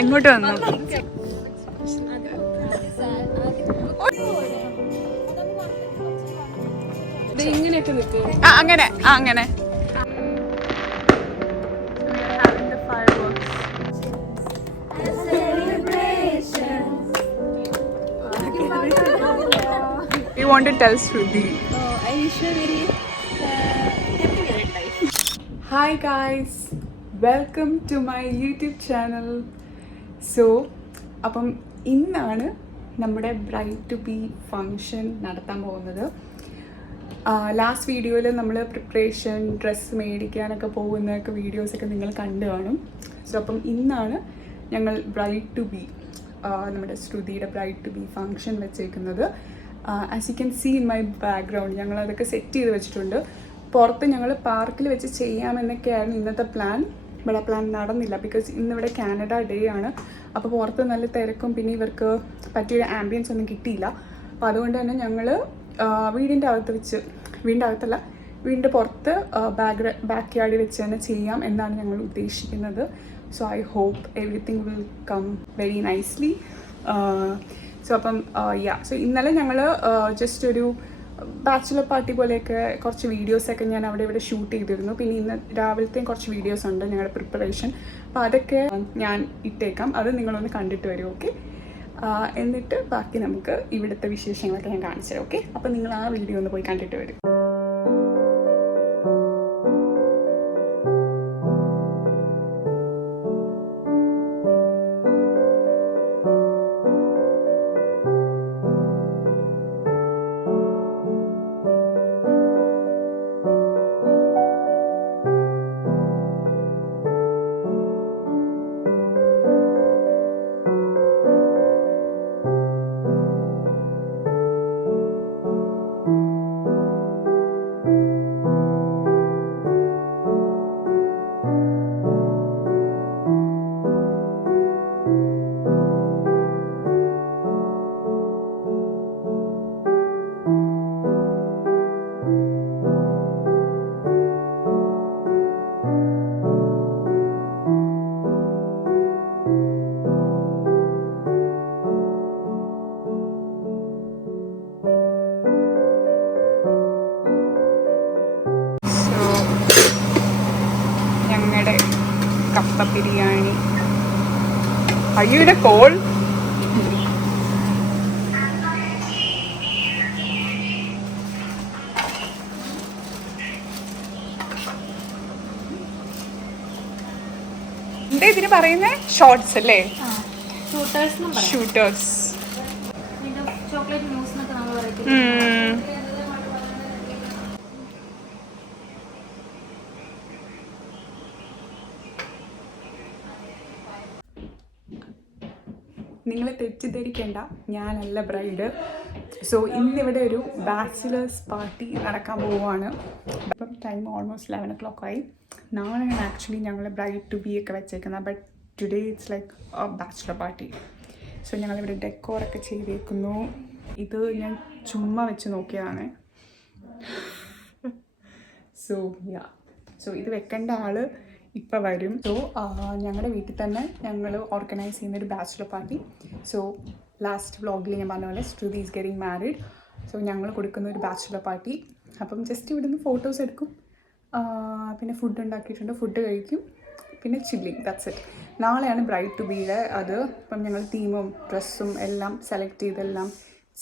ഇങ്ങോട്ട് വന്നു. ഇങ്ങനെയൊക്കെ നിൽക്കും. അങ്ങനെ അങ്ങനെ. You want to tell Shruti? I wish you a very happy life. Hi guys, welcome to my YouTube channel. So, അപ്പം ഇന്നാണ് നമ്മുടെ ബ്രൈഡ് ടു ബി ഫങ്ഷൻ നടത്താൻ പോകുന്നത്. ലാസ്റ്റ് വീഡിയോയിൽ നമ്മൾ പ്രിപ്പറേഷൻ, ഡ്രസ്സ് മേടിക്കാനൊക്കെ പോകുന്നതൊക്കെ വീഡിയോസൊക്കെ നിങ്ങൾ കണ്ടു കാണും. സോ അപ്പം ഇന്നാണ് ഞങ്ങൾ ബ്രൈഡ് ടു ബി, നമ്മുടെ ശ്രുതിയുടെ ബ്രൈഡ് ടു ബി ഫങ്ഷൻ വെച്ചേക്കുന്നത്. As you can see in my background ഞങ്ങളതൊക്കെ സെറ്റ് ചെയ്ത് വെച്ചിട്ടുണ്ട്. പുറത്ത് ഞങ്ങൾ പാർക്കിൽ വെച്ച് ചെയ്യാമെന്നൊക്കെയായിരുന്നു ഇന്നത്തെ പ്ലാൻ. ബട്ട് ആ പ്ലാൻ നടന്നില്ല ബിക്കോസ് ഇന്നിവിടെ കാനഡ ഡേ ആണ്. അപ്പോൾ പുറത്ത് നല്ല തിരക്കും പിന്നെ ഇവർക്ക് പറ്റിയൊരു ആംബിയൻസ് ഒന്നും കിട്ടിയില്ല. അപ്പോൾ അതുകൊണ്ട് തന്നെ ഞങ്ങൾ വീടിൻ്റെ പുറത്ത് ബാക്ക് യാർഡിൽ വെച്ച് തന്നെ ചെയ്യാം എന്നാണ് ഞങ്ങൾ ഉദ്ദേശിക്കുന്നത്. So I hope everything will come very nicely. So അപ്പം സോ ഇന്നലെ ഞങ്ങൾ ജസ്റ്റ് ഒരു ബാച്ചുലർ പാർട്ടി പോലെയൊക്കെ കുറച്ച് വീഡിയോസൊക്കെ ഞാൻ അവിടെ ഇവിടെ ഷൂട്ട് ചെയ്തിരുന്നു. പിന്നെ ഇന്ന് രാവിലത്തെയും കുറച്ച് വീഡിയോസ് ഉണ്ട് ഞങ്ങളുടെ പ്രിപ്പറേഷൻ. അപ്പോൾ അതൊക്കെ ഞാൻ ഇട്ടേക്കാം, അത് നിങ്ങളൊന്ന് കണ്ടിട്ട് വരും. ഓക്കെ, എന്നിട്ട് ബാക്കി നമുക്ക് ഇവിടുത്തെ വിശേഷങ്ങളൊക്കെ ഞാൻ കാണിച്ചു തരാം. ഓക്കെ, അപ്പോൾ നിങ്ങൾ ആ വീഡിയോ ഒന്ന് പോയി കണ്ടിട്ട് വരും. കപ്പ ബിരിയാണി. അയ്യുടെ കോൾ എന്താ ഇതിന് പറയുന്നേ? ഷോർട്സ് അല്ലേ? ഷൂട്ടേഴ്സ്. നിങ്ങൾ തെറ്റിദ്ധരിക്കേണ്ട, ഞാനല്ല ബ്രൈഡ്. സോ ഇന്നിവിടെ ഒരു ബാച്ചിലേഴ്സ് പാർട്ടി നടക്കാൻ പോവുകയാണ്. അപ്പം ടൈം ഓൾമോസ്റ്റ് 11 o'clock ആയി. നാളെയാണ് ആക്ച്വലി ഞങ്ങൾ ബ്രൈഡ് ടു ബി ഒക്കെ വെച്ചേക്കുന്നത്. But today it's like bachelor party. So ഞങ്ങളിവിടെ ഡെക്കോറൊക്കെ ചെയ്തേക്കുന്നു. ഇത് ഞാൻ ചുമ്മാ വെച്ച് നോക്കിയതാണ്. സോ ഇത് വെക്കേണ്ട ആൾ ഇപ്പോൾ വരും. സോ ഞങ്ങളുടെ വീട്ടിൽ തന്നെ ഞങ്ങൾ ഓർഗനൈസ് ചെയ്യുന്നൊരു ബാച്ചിലർ പാർട്ടി. സോ ലാസ്റ്റ് വ്ളോഗിൽ ഞാൻ പറഞ്ഞ പോലെ ശ്രുതി ഈസ് ഗെറ്റിംഗ് മാരീഡ്. സോ ഞങ്ങൾ കൊടുക്കുന്ന ഒരു ബാച്ചിലർ പാർട്ടി. അപ്പം ജസ്റ്റ് ഇവിടുന്ന് ഫോട്ടോസ് എടുക്കും, പിന്നെ ഫുഡ് ഉണ്ടാക്കിയിട്ടുണ്ട്, ഫുഡ് കഴിക്കും, പിന്നെ ചില്ലിങ്, ദാറ്റ്സ് ഇറ്റ്. നാളെയാണ് ബ്രൈഡ് ടു ബിയുടെ അത്. അപ്പം ഞങ്ങൾ തീമും ഡ്രസ്സും എല്ലാം സെലക്ട് ചെയ്തെല്ലാം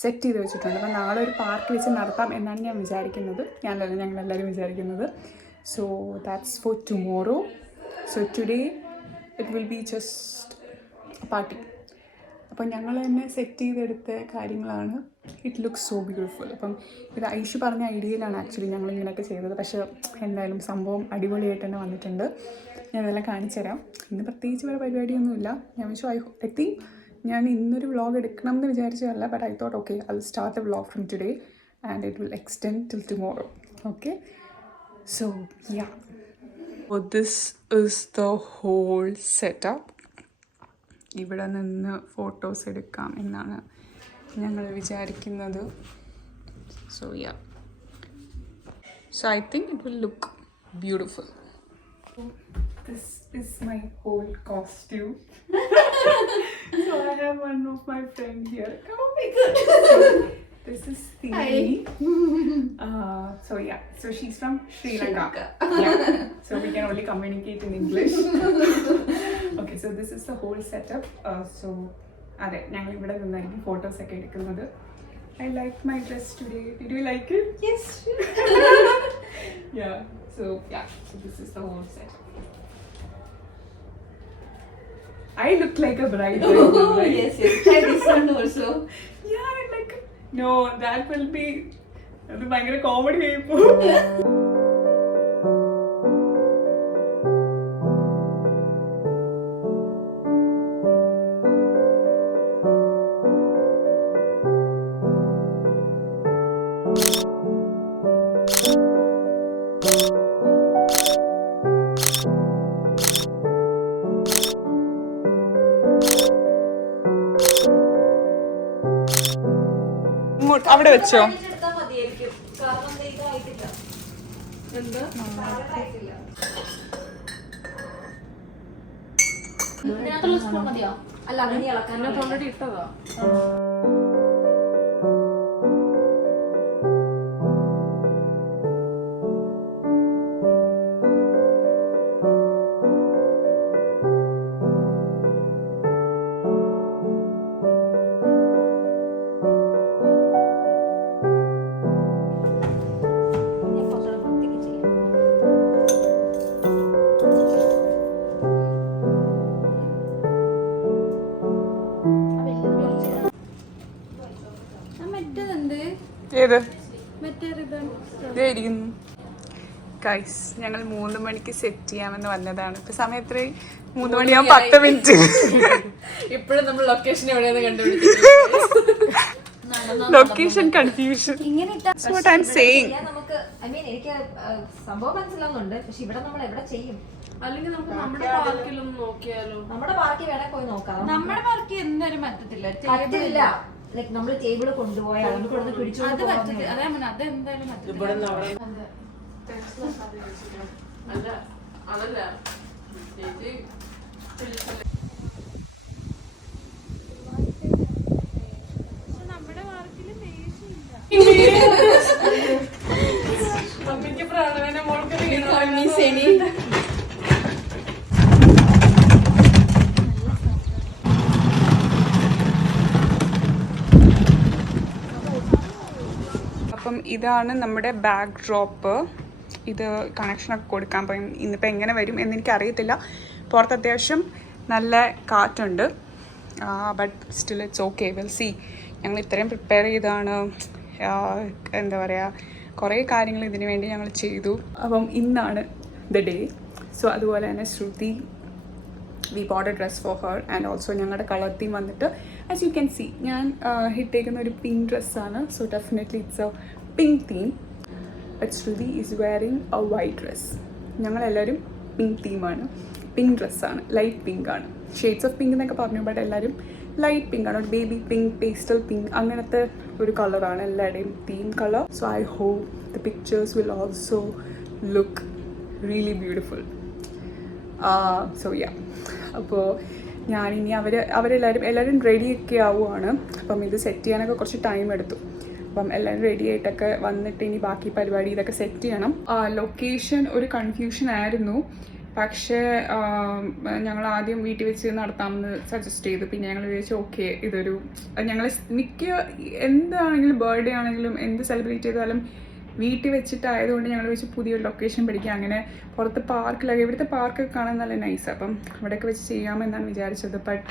സെറ്റ് ചെയ്ത് വെച്ചിട്ടുണ്ട്. അപ്പം നാളെ ഒരു പാർട്ടി വെച്ച് നടത്താം എന്നാണ് ഞാൻ വിചാരിക്കുന്നത്. ഞങ്ങളെല്ലാവരും വിചാരിക്കുന്നത്. So that's for tomorrow. So today it will be just a party. അപ്പം ഞങ്ങൾ തന്നെ സെറ്റ് ചെയ്തെടുത്ത കാര്യങ്ങളാണ്. It looks so beautiful. അപ്പം ഇത് ഐഷു പറഞ്ഞ ഐഡിയയിലാണ് ആക്ച്വലി ഞങ്ങൾ ഇങ്ങനെയൊക്കെ ചെയ്തത്. പക്ഷേ എന്തായാലും സംഭവം അടിപൊളിയായിട്ട് തന്നെ വന്നിട്ടുണ്ട്. ഞാനെല്ലാം കാണിച്ചു തരാം. ഇന്ന് പ്രത്യേകിച്ച് വേറെ പരിപാടിയൊന്നുമില്ല. ഞാൻ വിചാരിച്ചു ഞാൻ ഇന്നൊരു വ്ളോഗ് എടുക്കണം എന്ന് വിചാരിച്ചതല്ല. But I thought okay, I will start the vlog from today and it will extend till tomorrow. Okay, so yeah, so this is the whole setup. ഇവിടെ നിന്ന് ഫോട്ടോസ് എടുക്കാം എന്നാണ് ഞങ്ങൾ വിചാരിക്കുന്നത്. So I think it will look beautiful. This is my whole costume. So I have one of my friend here. Oh my god. So, this is Thini. So yeah, so she's from Sri Lanka. Yeah. So we can only communicate in English. Okay, so this is the whole setup. So അതെ ഞങ്ങൾ ഇവിടെ നിന്നായിരിക്കും photos ഒക്കെ എടുക്കുന്നത്. I like my dress today. Did you like it? Yes. Yeah. So this is the whole setup. I look like a bride. Oh, right? yes. Try this one also. Yeah, like no, that will be അത് ഭയങ്കര comedy ആയിപ്പോ. അവിടെ വെച്ചോ. എടുത്താൽ മതിയായിരിക്കും. കാരണം ഇതായിട്ടില്ല. എന്താ കളറായിട്ടില്ല. ഇതിനകത്തുള്ള സ്പൂൺ മതിയോ? അല്ല അങ്ങനെ ഇളക്കാൻ ഓൾറെഡി ഇട്ടതാ. ഏത് ഇരിക്കുന്നു ഗൈസ്. ഞങ്ങൾ 3 മണിക്ക് സെറ്റ് ചെയ്യാമെന്ന് വന്നതാണ്. ഇപ്പൊ സമയം എത്ര? 3 മണിയാവും 10 മിനിറ്റ്. ഇപ്പോഴും നമ്മൾ ലൊക്കേഷൻ എവിടെയാണ് ലൊക്കേഷൻ കൺഫ്യൂഷൻ. നമുക്ക് എനിക്ക് സംഭവം മനസ്സിലാവുന്നുണ്ട്. പക്ഷെ ഇവിടെ നമ്മൾ എവിടെ ചെയ്യും? അല്ലെങ്കിൽ നമുക്ക് നമ്മുടെ പാർക്കിലൊന്ന് നോക്കിയാലോ? നമ്മുടെ പാർക്കിൽ വേണേ പോയി നോക്കാം. നമ്മുടെ പാർക്കിൽ എന്തായാലും പറ്റത്തില്ല. പറ്റില്ല. ലൈക് നമ്മള് ടേബിള് കൊണ്ടുപോയാൽ നമുക്ക് ഇവിടെ പിടിച്ചോണ്ട് അത് പറ്റില്ല. അതെന്തായാലും പറ്റില്ല. അല്ല അതല്ല നമ്മുടെ പാർക്കിൽ അമ്മയ്ക്ക് പ്രാണവനെ മോൾക്ക് ശനി. അപ്പം ഇതാണ് നമ്മുടെ ബാക്ക് ഡ്രോപ്പ്. ഇത് കണക്ഷനൊക്കെ കൊടുക്കാൻ പോയി. ഇന്നിപ്പോൾ എങ്ങനെ വരും എന്നെനിക്കറിയത്തില്ല. പുറത്ത് അത്യാവശ്യം നല്ല കാറ്റുണ്ട്. But still it's okay, will see. ഞങ്ങൾ ഇത്രയും പ്രിപ്പയർ ചെയ്താണ്. എന്താ പറയുക, കുറേ കാര്യങ്ങൾ ഇതിനു വേണ്ടി ഞങ്ങൾ ചെയ്തു. അപ്പം ഇന്നാണ് ദ ഡേ. സോ അതുപോലെ തന്നെ Shruthi, we bought a dress for her and also ഞങ്ങളുടെ കളർ തീം വന്നിട്ട് ആസ് യു ക്യാൻ സി ഞാൻ ഇട്ടേക്കുന്ന ഒരു പിങ്ക് ഡ്രസ്സാണ്. So definitely it's a pink theme. But Shruthi is wearing a white dress. ഞങ്ങളെല്ലാവരും പിങ്ക് തീമാണ്, പിങ്ക് ഡ്രസ്സാണ്, ലൈറ്റ് പിങ്ക് ആണ്. ഷെയ്ഡ്സ് ഓഫ് പിങ്ക് എന്നൊക്കെ പറഞ്ഞു, ബട്ട് എല്ലാവരും ലൈറ്റ് പിങ്ക് ആണ്. ബേബി പിങ്ക്, പേസ്റ്റൽ പിങ്ക്, അങ്ങനത്തെ ഒരു കളറാണ് എല്ലാവരുടെയും theme colour. So I hope the pictures will also look really beautiful. So yeah, അപ്പോൾ ഞാനിനി എല്ലാവരും റെഡിയൊക്കെ ആവുകയാണ്. അപ്പം ഇത് സെറ്റ് ചെയ്യാനൊക്കെ കുറച്ച് ടൈം എടുത്തു. അപ്പം എല്ലാവരും റെഡി ആയിട്ടൊക്കെ വന്നിട്ട് ഇനി ബാക്കി പരിപാടി ഇതൊക്കെ സെറ്റ് ചെയ്യണം. ലൊക്കേഷൻ ഒരു കൺഫ്യൂഷൻ ആയിരുന്നു. പക്ഷേ ഞങ്ങൾ ആദ്യം വീട്ടിൽ വെച്ച് നടത്താമെന്ന് സജസ്റ്റ് ചെയ്തു. പിന്നെ ഞങ്ങൾ വിചാരിച്ചു ഓക്കെ, ഇതൊരു ഞങ്ങൾ എന്താണെങ്കിലും ബർത്ത്ഡേ ആണെങ്കിലും എന്ത് സെലിബ്രേറ്റ് ചെയ്താലും വീട്ടിൽ വെച്ചിട്ടായതുകൊണ്ട് ഞങ്ങൾ വെച്ച് പുതിയൊരു ലൊക്കേഷൻ പഠിക്കുക. അങ്ങനെ പുറത്ത് പാർക്കിലൊക്കെ, ഇവിടുത്തെ പാർക്കൊക്കെ കാണാൻ നല്ല നൈസ്. അപ്പം അവിടെയൊക്കെ വെച്ച് ചെയ്യാമെന്നാണ് വിചാരിച്ചത്. ബട്ട്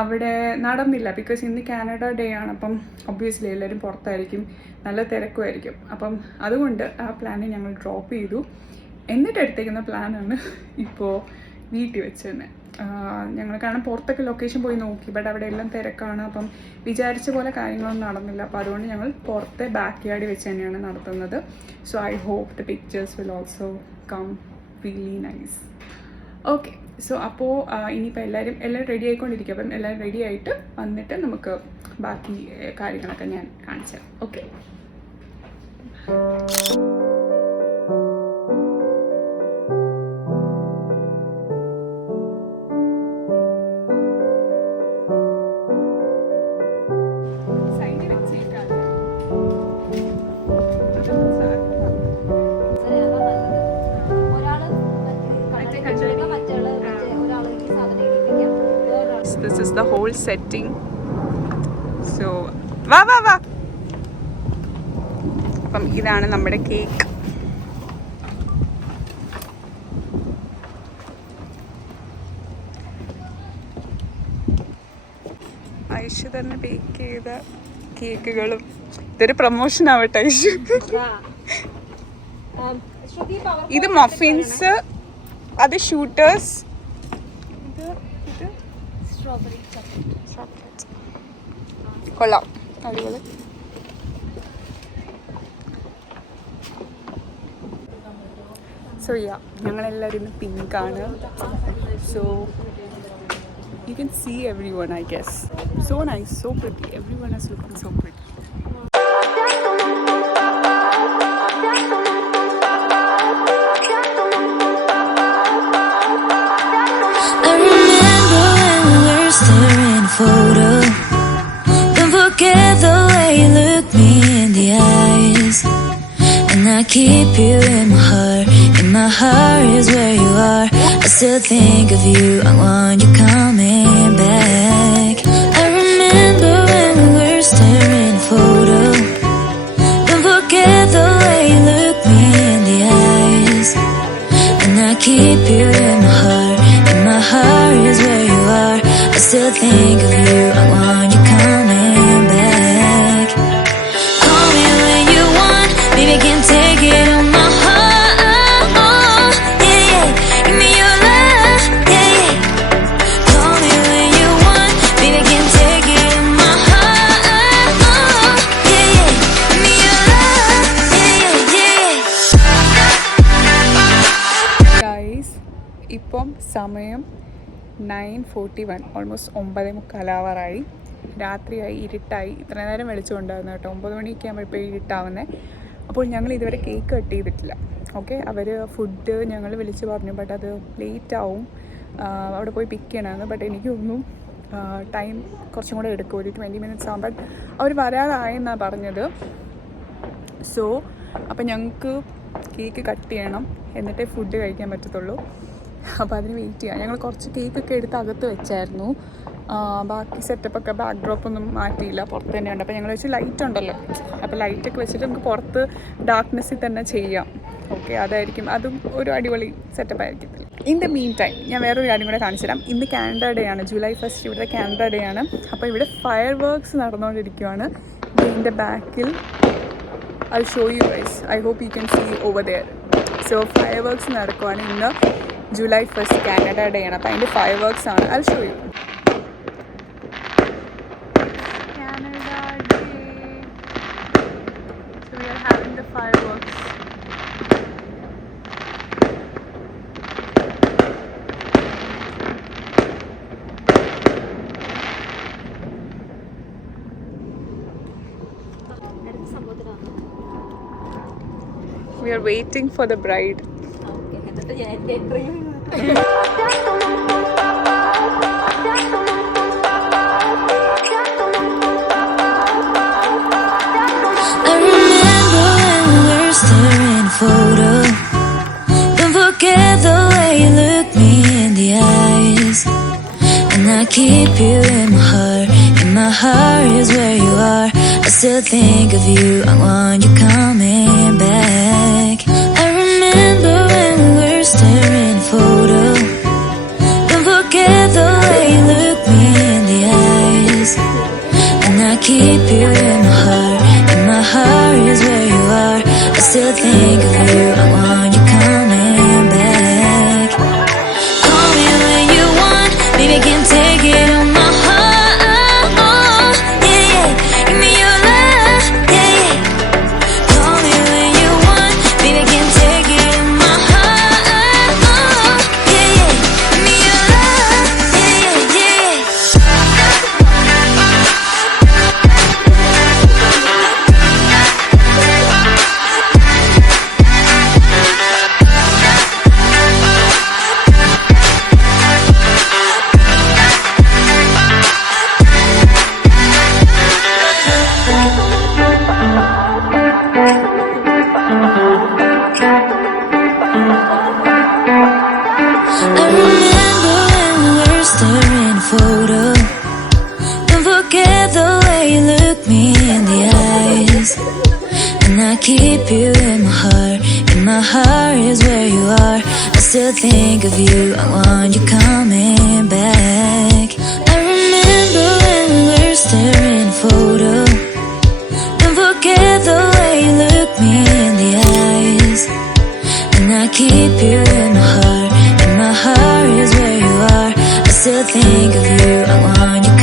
അവിടെ നടന്നില്ല. ബിക്കോസ് ഇന്ന് കാനഡ ഡേ ആണ്. അപ്പം ഒബ്വിയസ്ലി എല്ലാവരും പുറത്തായിരിക്കും, നല്ല തിരക്കുമായിരിക്കും. അപ്പം അതുകൊണ്ട് ആ പ്ലാനെ ഞങ്ങൾ ഡ്രോപ്പ് ചെയ്തു. എന്നിട്ട് എടുത്തേക്കുന്ന പ്ലാനാണ് ഇപ്പോൾ വീട്ടിൽ വെച്ച് തന്നെ. ഞങ്ങൾ കാരണം പുറത്തൊക്കെ ലൊക്കേഷൻ പോയി നോക്കി, ബട്ട് അവിടെ എല്ലാം തിരക്കാണ്. അപ്പം വിചാരിച്ച പോലെ കാര്യങ്ങളൊന്നും നടന്നില്ല. അപ്പോൾ അതുകൊണ്ട് ഞങ്ങൾ പുറത്തെ ബാക്ക് യാർഡിൽ വെച്ച് തന്നെയാണ് നടത്തുന്നത്. So I hope the pictures will also come really nice. Okay, so അപ്പോൾ ഇനിയിപ്പോൾ എല്ലാവരും റെഡി ആയിക്കൊണ്ടിരിക്കും. അപ്പം എല്ലാവരും റെഡി ആയിട്ട് വന്നിട്ട് നമുക്ക് ബാക്കി കാര്യങ്ങളൊക്കെ ഞാൻ കാണിച്ചു തരാം. Okay. This is the whole setting. So, വാ വാ വാ. അപ്പം ഇതാണ് നമ്മുടെ കേക്ക്. ഐഷു തന്നെ ബേക്ക് ചെയ്ത കേക്കുകളും. ഇതൊരു പ്രൊമോഷൻ ആവട്ടെ ഐഷു. ഇത് മഫിൻസ്, അത് ഷൂട്ടേഴ്സ്, ഇത് സ്ട്രോബെറി ചോക്ലേറ്റ്. കൊള്ളാം, അടിപൊളി. സോ യാ, ഞങ്ങളെല്ലാവരും ഇന്ന് പിങ്കാണ്. So you can see everyone, I guess. So nice, so pretty. Everyone is looking so pretty. I remember when we were staring a photo. Don't forget the way you look me in the eyes. And I keep you in my heart. In my heart is where you are. I still think of you. I want you coming back. I remember when we were staring a photo. Don't forget the way you look me in the eyes. And I keep you in my heart. In my heart is where you are. I still think of you. I want you coming back. Call me when you want. Baby, I can take it on my heart. Yeah, yeah. Give me your love. Yeah, yeah. Call me when you want. Baby, I can take it on my heart. Yeah, yeah. Give me your love. Yeah, yeah, yeah. Guys, ഇപ്പം സമയം 9:41, almost 9:45 രാത്രിയായി, ഇരുട്ടായി. ഇത്ര നേരം വെളിച്ചമുണ്ടായിരുന്നു കേട്ടോ. 9 മണിയൊക്കെ ആകുമ്പോൾ ഇപ്പോൾ ഇരുട്ടാവുന്നത്. അപ്പോൾ ഞങ്ങൾ ഇതുവരെ കേക്ക് കട്ട് ചെയ്തിട്ടില്ല. ഓക്കെ, അവർ ഫുഡ് ഞങ്ങൾ വിളിച്ച് പറഞ്ഞു, ബട്ട് അത് ലേറ്റ് ആവും, അവിടെ പോയി പിക്ക് ചെയ്യണമെന്ന്. ബട്ട് എനിക്കൊന്നും ടൈം കുറച്ചും കൂടെ എടുക്കും, ഒരു 20 minutes ആകും. ബട്ട് അവർ വരാതായെന്നാണ് പറഞ്ഞത്. സോ അപ്പം ഞങ്ങൾക്ക് കേക്ക് കട്ട് ചെയ്യണം, എന്നിട്ടേ ഫുഡ് കഴിക്കാൻ പറ്റത്തുള്ളൂ. അപ്പോൾ അതിന് വെയിറ്റ് ചെയ്യാം. ഞങ്ങൾ കുറച്ച് കേക്കൊക്കെ എടുത്ത് അകത്ത് വെച്ചായിരുന്നു. ബാക്കി സെറ്റപ്പൊക്കെ ബാക്ക് ഡ്രോപ്പൊന്നും മാറ്റിയില്ല, പുറത്ത് തന്നെ ഉണ്ട്. അപ്പോൾ ഞങ്ങൾ വെച്ച് ലൈറ്റ് ഉണ്ടല്ലോ, അപ്പോൾ ലൈറ്റൊക്കെ വെച്ചിട്ട് നമുക്ക് പുറത്ത് ഡാർക്ക്നെസ്സിൽ തന്നെ ചെയ്യാം. ഓക്കെ, അതായിരിക്കും, അതും ഒരു അടിപൊളി സെറ്റപ്പ് ആയിരിക്കും. ഇൻ ദ മീൻ ടൈം ഞാൻ വേറൊരു കാര്യം കൂടെ കാണിച്ചു തരാം. ഇന്ന് കാനഡ ഡേ ആണ്, ജൂലൈ 1 ഇവിടെ കാനഡ ഡേ ആണ്. അപ്പോൾ ഇവിടെ ഫയർ വർക്ക്സ് നടന്നുകൊണ്ടിരിക്കുകയാണ്. ഇതിൻ്റെ ബാക്കിൽ I'll show you guys. I hope you can see over there. So fireworks നടക്കുവാണ്. ഇന്ന് ജൂലൈ 1 കാനഡ ഡേ ആണ്. അപ്പോൾ അതിൻ്റെ ഫയർവർക്ക്സ് ആണ്. I'll show you. Canada Day. So we are having the fireworks. We are waiting for the bride. I remember when we were staring a photo. Don't forget the way you look me in the eyes. And I keep you in my heart. In my heart is where you are. I still think of you. I want you coming back. I remember when we were staring a photo. Don't forget the way you look me in the eyes. And I keep you in my heart. In my heart is where you are. I still think of you. I want you coming back. Call me when you want. Baby, I can take it on my heart. Yeah, yeah. Give me your love. Yeah, yeah. Call me when you want. Baby, keep you in my heart. In my heart is where you are. I still think of you. I want you coming back. I remember when we were staring at a photo. Don't forget the way you look me in the eyes. And I keep you in my heart. In my heart is where you are. I still think of you. I want you